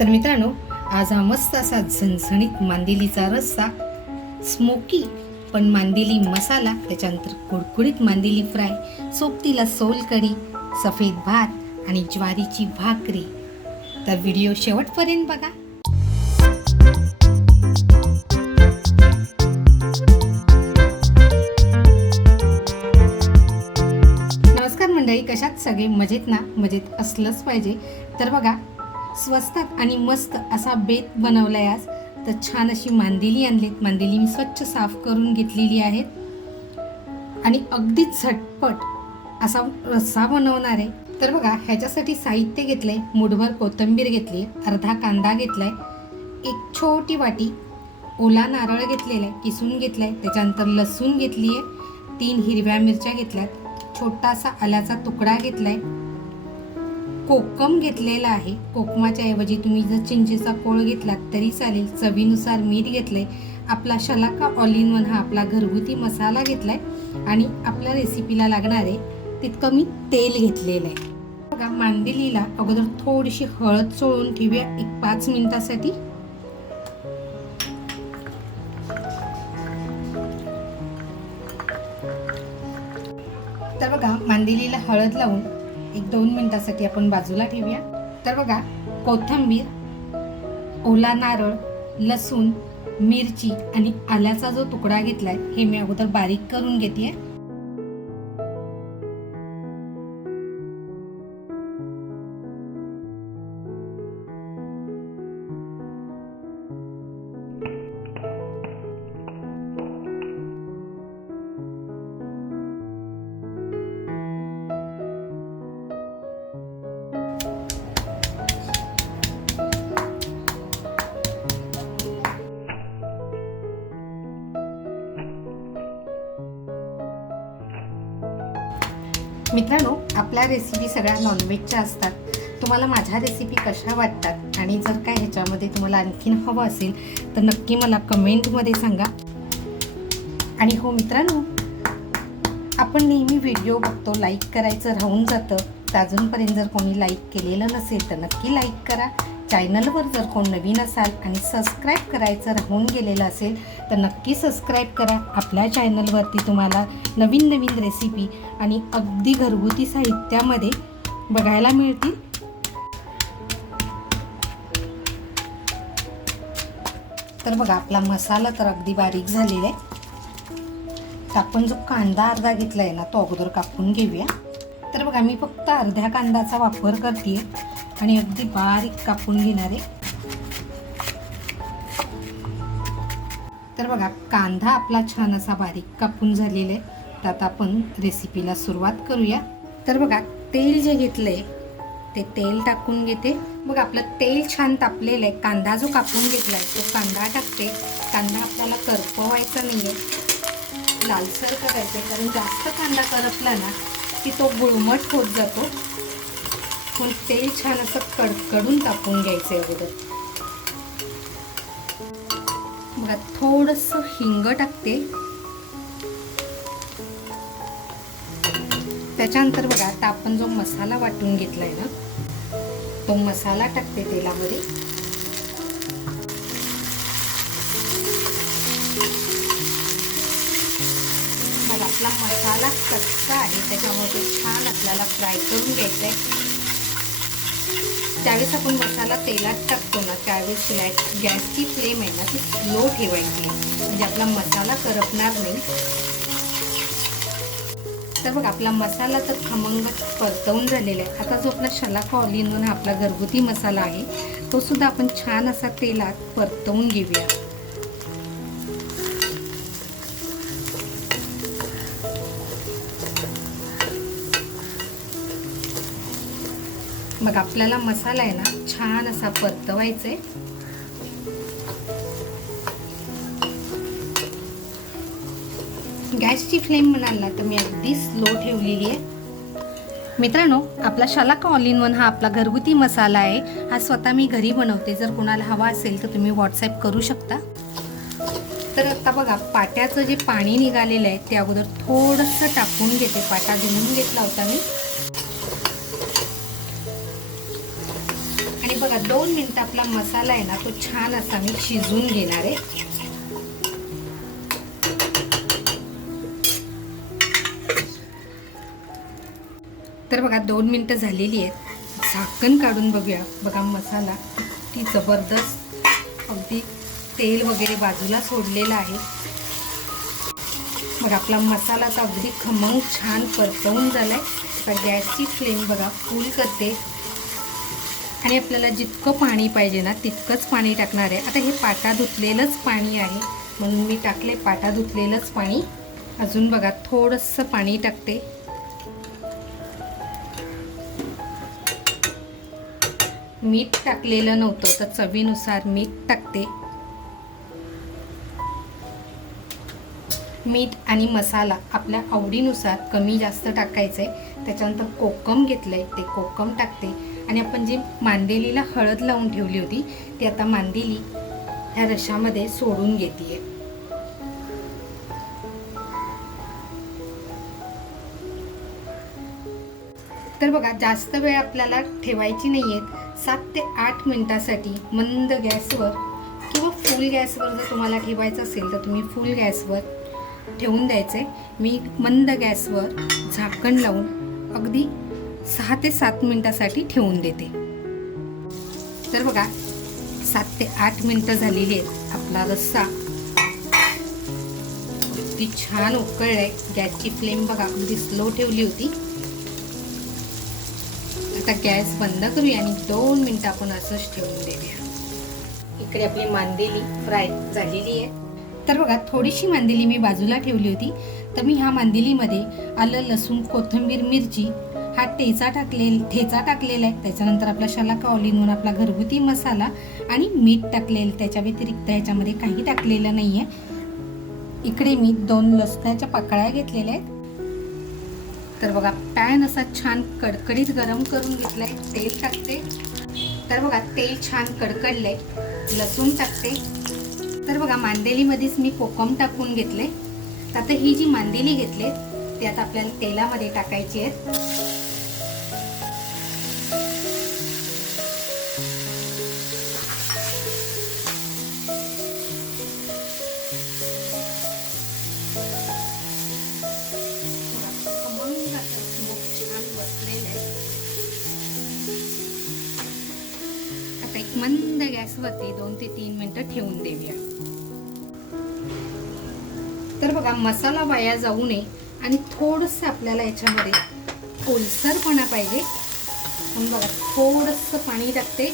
तर मित्रांनो, आज हा मस्त असा झणझणीत मांदेलीचा रस्सा, स्मोकी पण मांदेली मसाला, त्याच्यानंतर कुडकुडीत मांदेली फ्राय, सोबतीला सोलकढी, सफेद भात आणि ज्वारीची भाकरी. तर व्हिडिओ शेवटपर्यंत बघा. नमस्कार मंडळी, कशात सगळे मजेत ना? मजेत असलंच पाहिजे. तर बघा, स्वस्तात आणि मस्त असा बेत बनवलाय आज. तर छान अशी मांदेली आणलीत. मांदेली मी स्वच्छ साफ करून घेतलेली आहेत आणि अगदी झटपट असा रस्सा बनवणार आहे. तर बघा, ह्याच्यासाठी साहित्य घेतलंय. मुठभर कोथिंबीर घेतली, अर्धा कांदा घेतलाय, एक छोटी वाटी ओला नारळ घेतलेला आहे, किसून घेतलाय. त्याच्यानंतर लसूण घेतली आहे, 3 हिरव्या मिरच्या घेतल्यात, छोटासा आल्याचा तुकडा घेतलाय, कोकम घेतलेला आहे. कोकमाच्या ऐवजी तुम्ही जर चिंचेचा कोळ घेतलात तरी चालेल. चवीनुसार मीठ घेतलंय. आपला शलाका ऑल इन वन हा आपला घरगुती मसाला घेतलाय आणि आपल्या रेसिपीला लागणारे तितकं मी तेल घेतलेलं आहे. बघा, मांदेलीला अगोदर थोडीशी हळद चोळून ठेवूया 5 मिनिटासाठी. तर बघा, मांदेलीला हळद लावून 1-2 मिनिटासाठी आपण बाजूला ठेवूया. तर बघा, कोथिंबीर, ओला नारळ, लसूण, मिरची आणि आल्याचा जो तुकडा घेतलाय हे मी अगोदर बारीक करून घेते. मित्रांनो, आपल्या रेसिपी सगळ्या नॉनव्हेजच्या असतात. तुम्हाला माझ्या रेसिपी कशा वाटतात आणि जर काय ह्याच्यामध्ये तुम्हाला आणखीन हवं असेल तर नक्की मला कमेंटमध्ये सांगा. आणि हो मित्रांनो, आपण नेहमी व्हिडिओ बघतो, लाईक करायचं राहून जातं. तर अजूनपर्यंत जर कोणी लाईक केलेलं नसेल तर नक्की लाईक करा. चॅनलवर जर कोण नवीन असाल आणि सबस्क्राईब करायचं राहून गेलेलं असेल तर नक्की सबस्क्राईब करा. आपल्या चॅनलवरती तुम्हाला नवीन नवीन रेसिपी आणि अगदी घरगुती साहित्यामध्ये बघायला मिळतील. तर बघा, आपला मसाला तर अगदी बारीक झालेला आहे. तर आपण जो कांदा अर्धा घेतला आहे ना, तो अगोदर कापून घेऊया. तर बघा, मी फक्त अर्ध्या कांद्याचा वापर करते आणि अगदी बारीक कापून घेणार आहे. तर बघा, कांदा आपला छान असा बारीक कापून झालेला आहे. तर आता आपण रेसिपीला सुरुवात करूया. तर बघा, तेल जे घेतलंय ते तेल टाकून घेते. बघा, आपलं तेल छान तापलेलं आहे. कांदा जो कापून घेतलाय तो कांदा टाकते. कांदा आपल्याला करपवायचा नाहीये, लालसर करायचे, कारण जास्त कांदा करपला ना की तो गुळमट होत जातो. पण तेल छान असं कडकडून तापून घ्यायचं आहे अगोदर. बघा, थोडंसं हिंग टाकते. त्याच्यानंतर बघा, आता आपण जो मसाला वाटून घेतलाय ना तो मसाला टाकते तेलामध्ये. मग आपला मसाला कच्चा आहे त्याच्यामध्ये छान आपल्याला फ्राय करून घ्यायचा आहे. त्यावेळेस आपण मसाला तेलात टाकतो ना, त्यावेळेस गॅसची फ्लेम आहे ना ती स्लो ठेवायची, म्हणजे आपला मसाला करपणार नाही. तर बघ, आपला मसाला तर खमंग परतवून झालेला आहे. आता जो आपला शलाका ऑल इन वन हा आपला घरगुती मसाला आहे तो सुद्धा आपण छान असा तेलात परतवून घेऊया. मग आपल्याला मसाला आहे ना छान असा परतवायचा आहे. गॅसची फ्लेम म्हणाल ना तर मी अगदी स्लो ठेवलेली आहे. मित्रांनो, आपला शलाका ऑल इन वन हा आपला घरगुती मसाला आहे. हा स्वतः मी घरी बनवते. जर कोणाला हवा असेल तर तुम्ही व्हॉट्सॲप करू शकता. तर आता बघा, पाट्याचं जे पाणी निघालेलं आहे ते अगोदर थोडंसं टाकून घेते. पाटा धुवून घेतला होता मी. आणि बघा 2 मिनिटं आपला मसाला आहे ना तो छान असा मी शिजवून घेणार आहे. तर बघा 2 मिनिटं झालेली आहेत. झाकण काढून बघूया. बघा मसाला किती जबरदस्त अगदी तेल वगैरे बाजूला सोडलेला आहे. बघा आपला मसाला तर अगदी खमंग छान परतवून झालाय. तर गॅसची फ्लेम बघा फुल करते आणि आपल्याला जितकं पाणी पाहिजे ना तितकंच पाणी टाकणार आहे. आता हे पाटा धुतलेलंच पाणी आहे म्हणून मी टाकले पाटा धुतलेलंच पाणी. अजून बघा थोडंसं पाणी टाकते. मीठ टाकलेलं नव्हतं तर चवीनुसार मीठ टाकते. मीठ आणि मसाला आपल्या आवडीनुसार कमी जास्त टाकायचं आहे. त्याच्यानंतर कोकम घेतलं आहे ते कोकम टाकते. आणि आपण जी मांदेलीला हळद लावून ठेवली होती ती आता मांदेली ह्या रशामध्ये सोडून घेते. तर बघा जास्त वेळ आपल्याला ठेवायची नाही आहे. 7 ते 8 मिनिटासाठी मंद गॅसवर किंवा फुल गॅसवर जर तुम्हाला ठेवायचं असेल तर तुम्ही फुल गॅसवर ठेवून द्यायचं आहे. मी मंद गॅसवर झाकण लावून अगदी 6 ते 7 मिनिटासाठी ठेवून देते. तर बघा 7 ते 8 मिनिटं झालेली आहेत. आपला रस्सा अगदी छान उकळलाय. गॅसची फ्लेम बघा अगदी स्लो ठेवली होती. आता गॅस बंद करूया आणि 2 मिनिटं आपण असंच ठेवून देऊया. इकडे आपली मांदेली फ्राय झालेली आहे. तर बघा थोडीशी मांदेली मी बाजूला ठेवली होती. तर मी ह्या मांदेलीमध्ये आलं लसूण कोथिंबीर मिरची हा ठेचा टाकलेला आहे. त्याच्यानंतर आपला शलाका ऑल इन वन आपला घरगुती मसाला आणि मीठ टाकलेलं. त्याच्या व्यतिरिक्त ह्याच्यामध्ये काही टाकलेलं नाही आहे. इकडे मी 2 लसणाच्या पाकळ्या घेतलेल्या आहेत. तर बघा पॅन असा छान कडकडीत गरम करून घेतलाय. तेल टाकते. तर बघा तेल छान कडकडलंय. लसूण टाकते. तर बघा मांदेलीमध्येच मी कोकम टाकून घेतले. आता ही जी मांदेली घेतले ती आता आपल्याला तेलामध्ये टाकायची आहेत. आता एक मंद गॅसवरती 2 ते 3 मिनिटं ठेवून देऊया. तर बघा मसाला वाया जाऊ नये आणि थोडंसं आपल्याला याच्यामध्ये ओलसरपणा पाहिजे म्हणून बघा थोडंसं पाणी टाकते.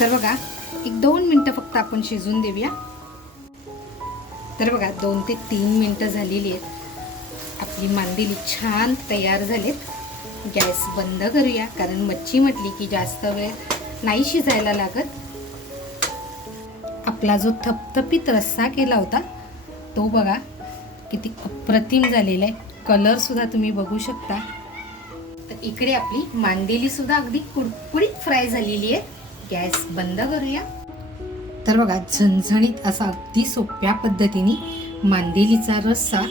तर बघा एक 2 मिनिटं फक्त आपण शिजून देऊया. तर बघा 2 ते 3 मिनिटं झालेली आहेत. आपली मांदेली छान तयार झालेत. गॅस बंद करूया कारण मच्छी म्हटली की जास्त वेळ नाही शिजायला लागत. आपला जो थपथपीत रस्सा केला होता तो बघा किती अप्रतिम झालेला आहे. कलर सुद्धा तुम्ही बघू शकता. तर इकडे आपली मांदेली सुद्धा अगदी कुडकुडीत फ्राय झालेली आहे. गॅस बंद करूया. तर बघा झणझणीत असा अगदी सोप्या पद्धतीने मांदेलीचा रस्सा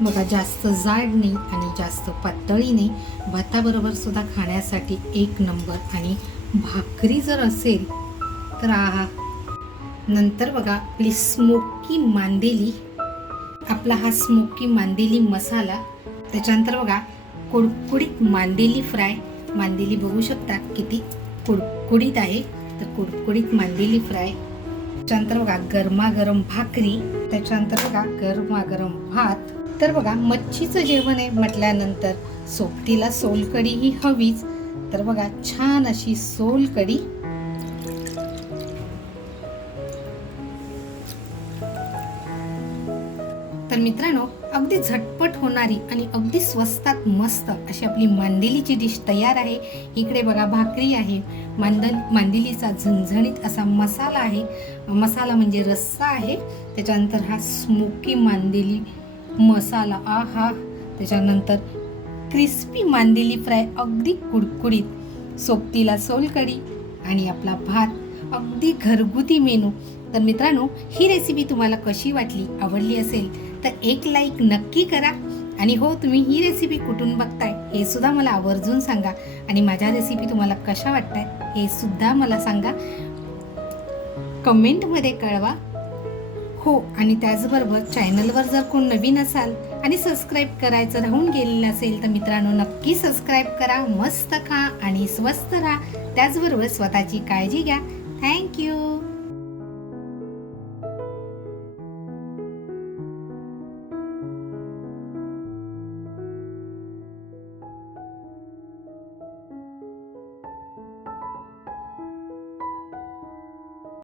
बघा जास्त जाड नाही आणि जास्त पातळी नाही. भाताबरोबर सुद्धा खाण्यासाठी एक नंबर. आणि भाकरी जर असेल तर आहा. नंतर बघा आपली स्मोकी मांदेली, आपला हा स्मोकी मांदेली मसाला. त्याच्यानंतर बघा कुडकुडीत मांदेली फ्राय. मांदेली बघू शकता किती कुडकुडीत आहे. तर कुडकुडीत मांदेली फ्राय. त्याच्यानंतर बघा गरमागरम भाकरी. त्याच्यानंतर बघा गरमागरम भात. तर बघा मच्छीचं जेवण आहे म्हटल्यानंतर सोबतीला सोलकढी ही हवीच. तर बघा छान अशी सोलकढी. तर मित्रांनो अगदी झटपट होणारी आणि अगदी स्वस्तात मस्त अशी आपली मांदेलीची डिश तयार आहे. इकडे बघा भाकरी आहे. मांदेलीचा झणझणीत असा मसाला आहे. मसाला म्हणजे रस्सा आहे. त्याच्यानंतर हा स्मोकी मांदेली मसाला आहा. त्याच्यानंतर क्रिस्पी मांदेली फ्राय अगदी कुडकुडीत. सोबतीला सोलकढी आणि आपला भात. अगदी घरगुती मेनू. तर मित्रांनो, ही रेसिपी तुम्हाला कशी वाटली, आवडली असेल तर एक लाईक नक्की करा. आणि हो, तुम्ही ही रेसिपी कुठून बघताय हे सुद्धा मला आवर्जून सांगा. आणि माझ्या रेसिपी तुम्हाला कशा वाटतात हे सुद्धा मला सांगा, कमेंटमध्ये कळवा. हो, आणि त्याचबरोबर चॅनलवर जर कोण नवीन असाल आणि सबस्क्राईब करायचं राहून गेलेलं असेल तर मित्रांनो नक्की सबस्क्राईब करा. मस्त खा आणि स्वस्त राहा. त्याचबरोबर स्वतःची काळजी घ्या. थँक्यू.